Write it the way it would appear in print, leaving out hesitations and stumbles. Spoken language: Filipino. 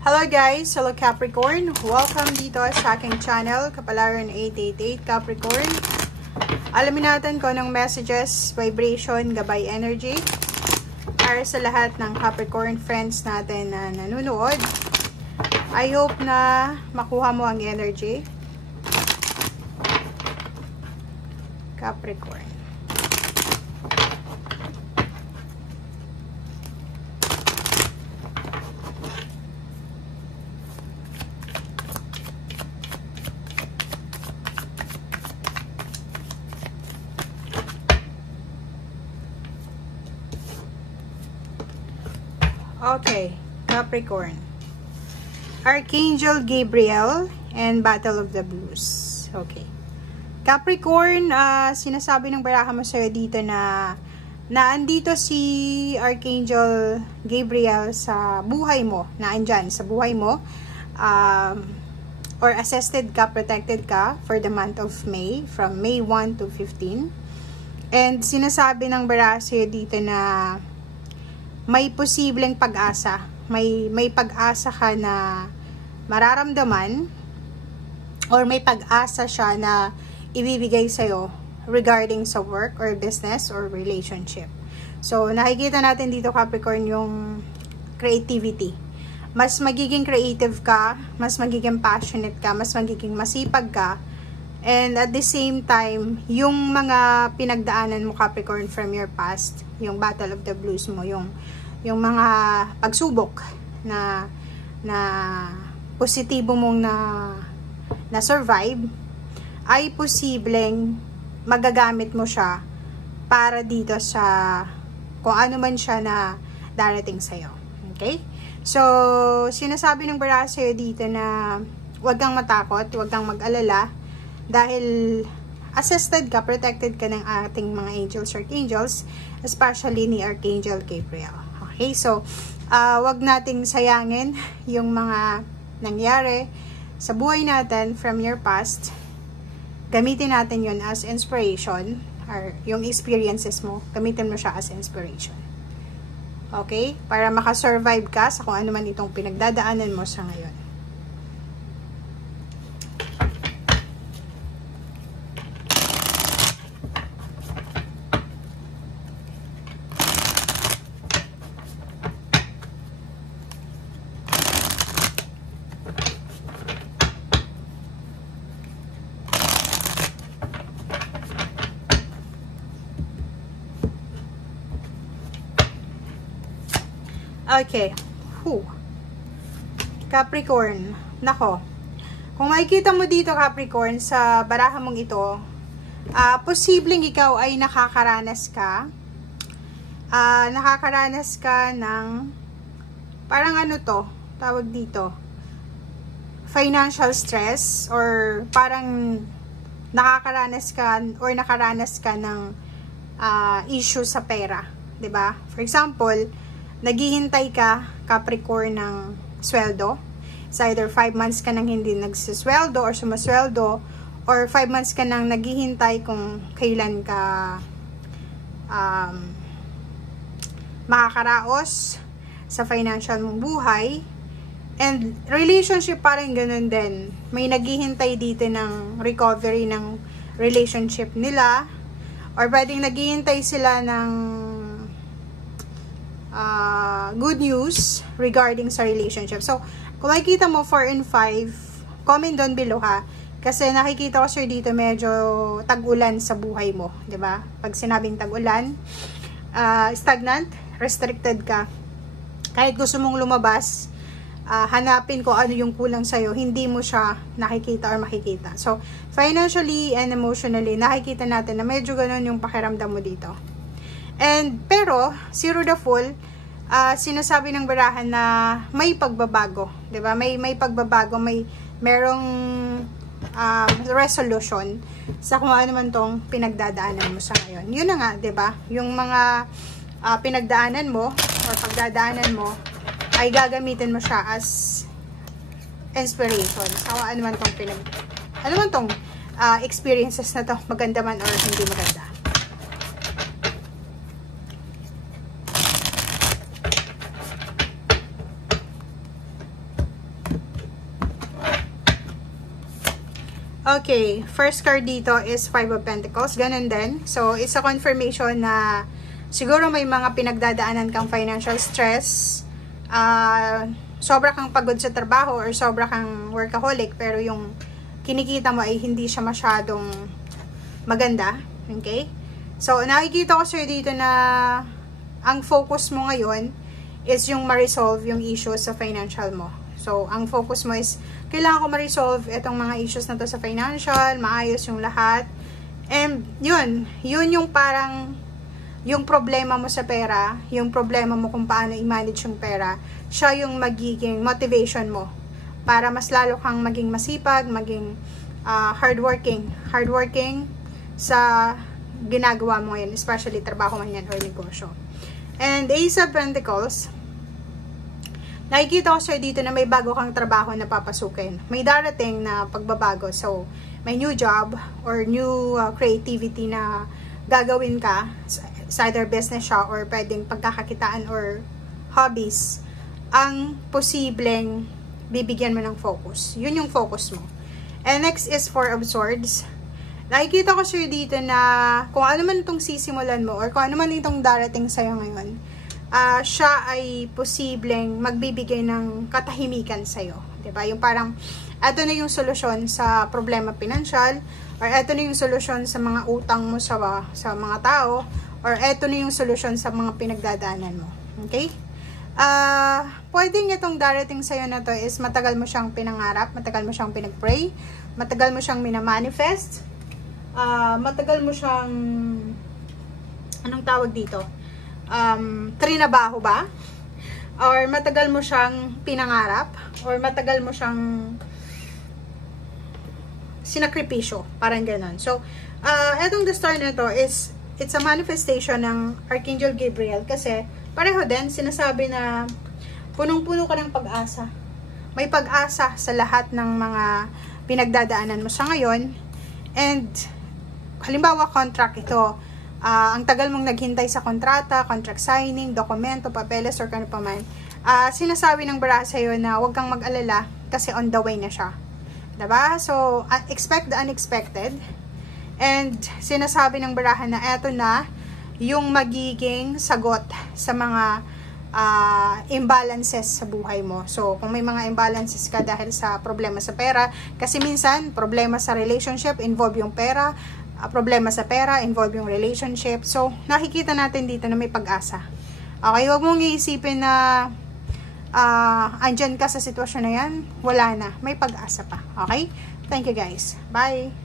Hello guys! Hello Capricorn! Welcome dito sa aking channel, Kapalaran 888 Capricorn. Alamin natin kung anong messages, vibration, gabay energy para sa lahat ng Capricorn friends natin na nanonood. I hope na makuha mo ang energy. Capricorn. Okay, Capricorn. Archangel Gabriel and Battle of the Blues. Okay. Capricorn, sinasabi ng baraha mo sa'yo dito na andito si Archangel Gabriel sa buhay mo, na andyan sa buhay mo, or assisted ka, protected ka for the month of May, from May 1 to 15. And sinasabi ng baraha sa'yo dito na may posibleng pag-asa. May pag-asa ka na mararamdaman or may pag-asa siya na ibibigay sa'yo regarding sa work or business or relationship. So, nakikita natin dito Capricorn yung creativity. Mas magiging creative ka, mas magiging passionate ka, mas magiging masipag ka. And at the same time, yung mga pinagdaanan mo Capricorn from your past, yung Battle of the Blues mo, yung mga pagsubok na positibo mong na survive, ay posibleng magagamit mo siya para dito sa kung ano man siya na darating sa'yo. Okay? So, sinasabi ng baraha sa'yo dito na huwag kang matakot, huwag kang mag-alala, dahil assisted ka, protected ka ng ating mga angels, archangels, especially ni Archangel Gabriel. Okay, so, wag nating sayangin yung mga nangyari sa buhay natin from your past. Gamitin natin yun as inspiration, or yung experiences mo, gamitin mo siya as inspiration. Okay? Para makasurvive ka sa kung ano man itong pinagdadaanan mo sa ngayon. Okay. Capricorn. Nako. Kung makikita mo dito, Capricorn, sa baraha mong ito, posibleng ikaw ay nakakaranas ka. Nakakaranas ka ng, parang ano to, tawag dito, financial stress, or parang nakakaranas ka, or nakaranas ka ng issue sa pera. 'Di ba? For example, naghihintay ka, Capricorn, ng sweldo. It's either 5 months ka nang hindi nagsisweldo or sumasweldo, or 5 months ka nang naghihintay kung kailan ka makakaraos sa financial mong buhay. And relationship, parang ganun din. May naghihintay dito ng recovery ng relationship nila, or pwedeng naghihintay sila ng good news regarding sa relationship. So, kung makikita mo 4 and 5, comment down below ha. Kasi nakikita ko sir dito medyo tag-ulan sa buhay mo, 'di ba? Pag sinabing tag-ulan, stagnant, restricted ka. Kahit gusto mong lumabas, hanapin ko ano yung kulang sa'yo, hindi mo siya nakikita or makikita. So, financially and emotionally, nakikita natin na medyo ganun yung pakiramdam mo dito. And, pero, Zero the Fool, sinasabi ng barahan na may pagbabago. 'Di ba? May pagbabago, merong resolution sa kung ano man tong pinagdadaanan mo sa ngayon. Yun na nga, 'di ba? Yung mga pinagdaanan mo, or pagdadaanan mo, ay gagamitin mo siya as inspiration sa kung ano man tong experiences na to, maganda man or hindi maganda. Okay, first card dito is Five of Pentacles. Ganun din. So, it's a confirmation na siguro may mga pinagdadaanan kang financial stress. Sobra kang pagod sa trabaho or sobra kang workaholic, pero yung kinikita mo ay hindi siya masyadong maganda. Okay? So, nakikita ko sa'yo dito na ang focus mo ngayon is yung ma-resolve yung issues sa financial mo. So, ang focus mo is, kailangan ko ma-resolve itong mga issues na to sa financial, maayos yung lahat. And, yun yung parang, yung problema mo sa pera, yung problema mo kung paano i-manage yung pera, siya yung magiging motivation mo para mas lalo kang maging masipag, maging hardworking sa ginagawa mo ngayon, especially trabaho man yan or negosyo. And Ace of Pentacles, nakikita ko sa'yo dito na may bago kang trabaho na papasukin. May darating na pagbabago. So, may new job or new creativity na gagawin ka. It's either business siya or pwedeng pagkakakitaan or hobbies. Ang posibleng bibigyan mo ng focus. Yun yung focus mo. And next is Four of Swords. Nakikita ko sa'yo dito na kung ano man itong sisimulan mo or kung ano man itong darating sa'yo ngayon, siya ay posibleng magbibigay ng katahimikan sa'yo. Diba? Yung parang, eto na yung solusyon sa problema pinansyal, or eto na yung solusyon sa mga utang mo sa mga tao, or eto na yung solusyon sa mga pinagdadaanan mo. Okay? Pwedeng itong darating sa'yo na to is matagal mo siyang pinangarap, matagal mo siyang pinagpray, matagal mo siyang minamanifest, matagal mo siyang, anong tawag dito? Trinabaho ba? Or matagal mo siyang pinangarap? Or matagal mo siyang sinakripisyo? Parang ganun. So, etong the star na to is, it's a manifestation ng Archangel Gabriel kasi pareho din, sinasabi na punong-puno ka ng pag-asa. May pag-asa sa lahat ng mga pinagdadaanan mo sa ngayon. And, halimbawa, contract ito. Ang tagal mong naghintay sa kontrata, contract signing, dokumento, papeles, or kano pa man, sinasabi ng baraha sa'yo na huwag kang mag-alala kasi on the way na siya. Diba? So, expect the unexpected. And, sinasabi ng baraha na eto na yung magiging sagot sa mga imbalances sa buhay mo. So, kung may mga imbalances ka dahil sa problema sa pera, kasi minsan, problema sa relationship, involve yung pera, problema sa pera, involve yung relationship. So, nakikita natin dito na may pag-asa. Okay, huwag mong iisipin na andyan ka sa sitwasyon na yan. Wala na. May pag-asa pa. Okay? Thank you guys. Bye!